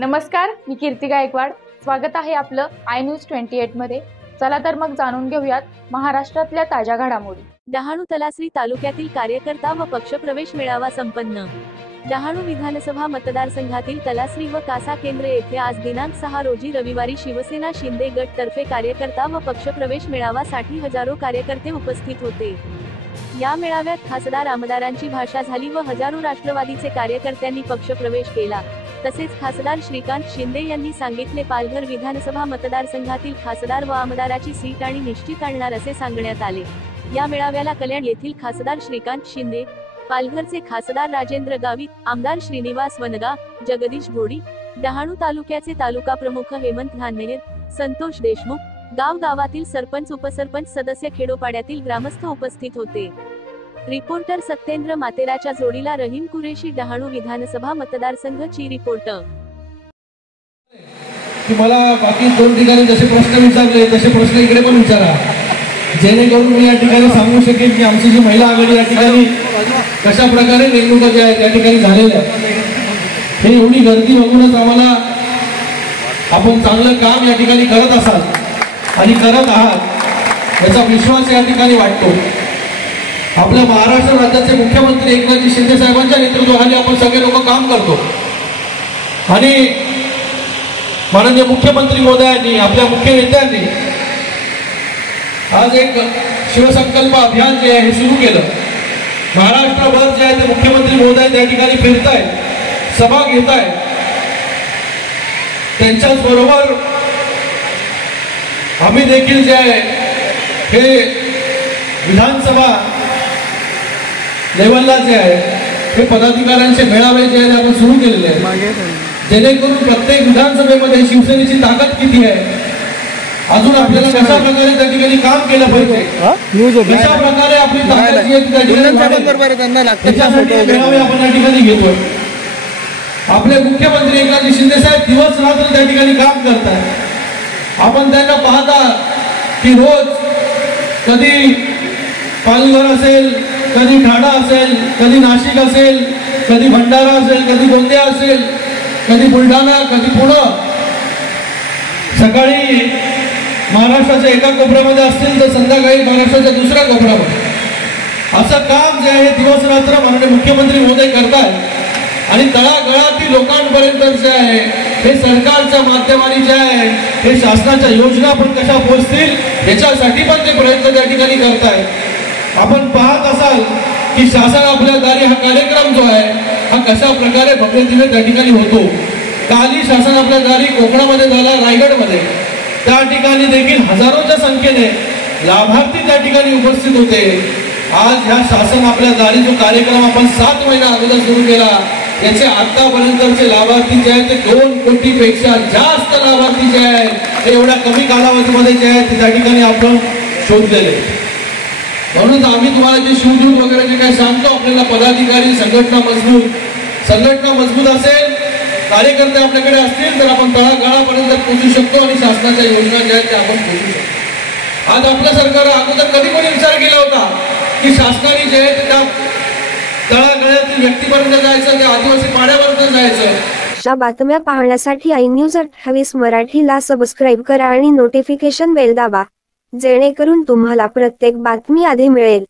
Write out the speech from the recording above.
नमस्कार, मी कीर्ती गायकवाड। स्वागत आहे आपलं आय न्यूज 28 मध्ये। चला तर मग जाणून घेऊयात महाराष्ट्रातल्या ताज्या घडामोडी। डहाणू तलासरी तालुक्यातील कार्यकर्ता व पक्षप्रवेश मेळावा संपन्न। डहाणू विधानसभा मतदारसंघातील तलासरी व कासा केंद्र येथे आज दिनांक 6 रोजी रविवारी शिवसेना शिंदे गट तर्फे कार्यकर्ता व पक्षप्रवेश मेळावासाठी हजारो कार्यकर्ते उपस्थित होते। या मेळाव्यात खासदार आमदारांची भाषा झाली व हजारो राष्ट्रवादीचे कार्यकर्त्यांनी पक्षप्रवेश केला। तसेच खासदार श्रीकांत शिंदे यांनी सांगितले पालघर विधानसभा मतदारसंघातील खासदार व आमदाराची सीट आणि निश्चित आणणार असे सांगण्यात आले। या मेळाव्याला कल्याण येथील खासदार श्रीकांत शिंदे, पालघरचे खासदार राजेंद्र गावित, आमदार श्रीनिवास वनगा, जगदीश घोडी, डहाणू तालुक्याचे तालुका प्रमुख हेमंत धानमेर, संतोष देशमुख, गावातील सरपंच उपसरपंच सदस्य खेडोपाड्यातील ग्रामस्थ उपस्थित होते। रिपोर्टर सत्येंद्र मातेराच्या जोडीला रहीम कुरेशी, डहाणू विधानसभा मतदारसंघ ची रिपोर्टर। मला बाकी दोन ठिकाणी जसे प्रश्न विचारले तसे प्रश्न इकडे पण विचारा, जेणेकरून मी या ठिकाणी सांगू शकेन की आमची जी महिला आघाडी या ठिकाणी कशा प्रकारे निवडणुका ज्या आहेत त्या ठिकाणी झालेल्या आहेत। हे एवढी गर्दी बघूनच आम्हाला आपण चांगलं काम या ठिकाणी करत असाल आणि करत आहात याचा विश्वास या ठिकाणी वाटतो। आपल्या महाराष्ट्र राज्याचे मुख्यमंत्री एकनाथ शिंदे साहेबांच्या नेतृत्वाखाली आपण सगळे लोक काम करतो आणि माननीय मुख्यमंत्री महोदयांनी, आपल्या मुख्य नेत्यांनी आज एक शिवसंकल्प अभियान जे आहे हे सुरू केलं। महाराष्ट्रभर जे आहे ते मुख्यमंत्री महोदय त्या ठिकाणी फिरतायत, सभा घेतायत। त्यांच्याच बरोबर आम्ही देखील जे आहे हे विधानसभा लेवलला जे आहे हे पदाधिकाऱ्यांचे मेळावे जे आहे आपण सुरू केलेले आहेत, जेणेकरून प्रत्येक विधानसभेमध्ये शिवसेनेची ताकद किती आहे, अजून आपल्याला कशा प्रकारे त्या ठिकाणी काम केलं पाहिजे, कशा प्रकारे आपली ताकद जी आहे त्याच्यासाठी मेळावे आपण या ठिकाणी घेतोय। आपले मुख्यमंत्री एकनाथ शिंदे साहेब दिवस रात्र त्या ठिकाणी काम करतात। आपण त्यांना पाहता की रोज कधी पालघर असेल, कधी ठाणा असेल, कधी नाशिक असेल, कधी भंडारा असेल, कधी गोंदिया असेल, कधी बुलढाणा, कधी पुणे, सकाळी महाराष्ट्राच्या एका कोपऱ्यामध्ये असतील तर संध्याकाळी महाराष्ट्राच्या दुसऱ्या कोपऱ्यामध्ये असं काम जे आहे दिवस रात्र माननीय मुख्यमंत्री महोदय करतात आणि तळागाळातील लोकांपर्यंत जे आहे हे सरकारच्या माध्यमाने जे आहे हे शासनाच्या योजना पण कशा पोहोचतील याच्यासाठी पण ते प्रयत्न त्या ठिकाणी करतायत। आपण पाहत असाल की शासन आपल्या दारी हा कार्यक्रम जो आहे हा कशा प्रकारे भव्यतेने त्या ठिकाणी होतो। कालही शासन आपल्या दारी कोकणामध्ये झाला, रायगडमध्ये, त्या ठिकाणी देखील हजारोच्या संख्येने लाभार्थी त्या ठिकाणी उपस्थित होते। आज ह्या शासन आपल्या दारी जो कार्यक्रम आपण 7 महिना अगोदर सुरू केला याचे आतापर्यंतचे लाभार्थी जे आहेत ते 2 कोटीपेक्षा जास्त लाभार्थी जे आहेत ते एवढ्या कमी कालावधीमध्ये जे आहेत त्या ठिकाणी आपण शोधलेले। म्हणून आम्ही तुम्हाला जे शोधून वगैरे जे काही सांगतो, आपल्याला पदाधिकारी संघटना मजबूत असेल, कार्यकर्ते आपल्याकडे असतील तर आपण तळागाळापर्यंत पोहोचू शकतो आणि शासनाच्या योजना ज्या आहेत त्या आपण पोहोचू शकतो। आज आपल्या सरकार अगोदर कधी कोणी विचार केला होता की शासनाने जे आहे त्या तळागाळातील व्यक्तीपर्यंत जायचं, त्या आदिवासी पाड्यापर्यंत जायचं। अशा बातम्या पाहण्यासाठी आय न्यूज 28 मराठीला सबस्क्राईब करा आणि नोटिफिकेशन बेल दाबा, जेणेकरून तुम्हाला प्रत्येक बातमी आधी मिळेल।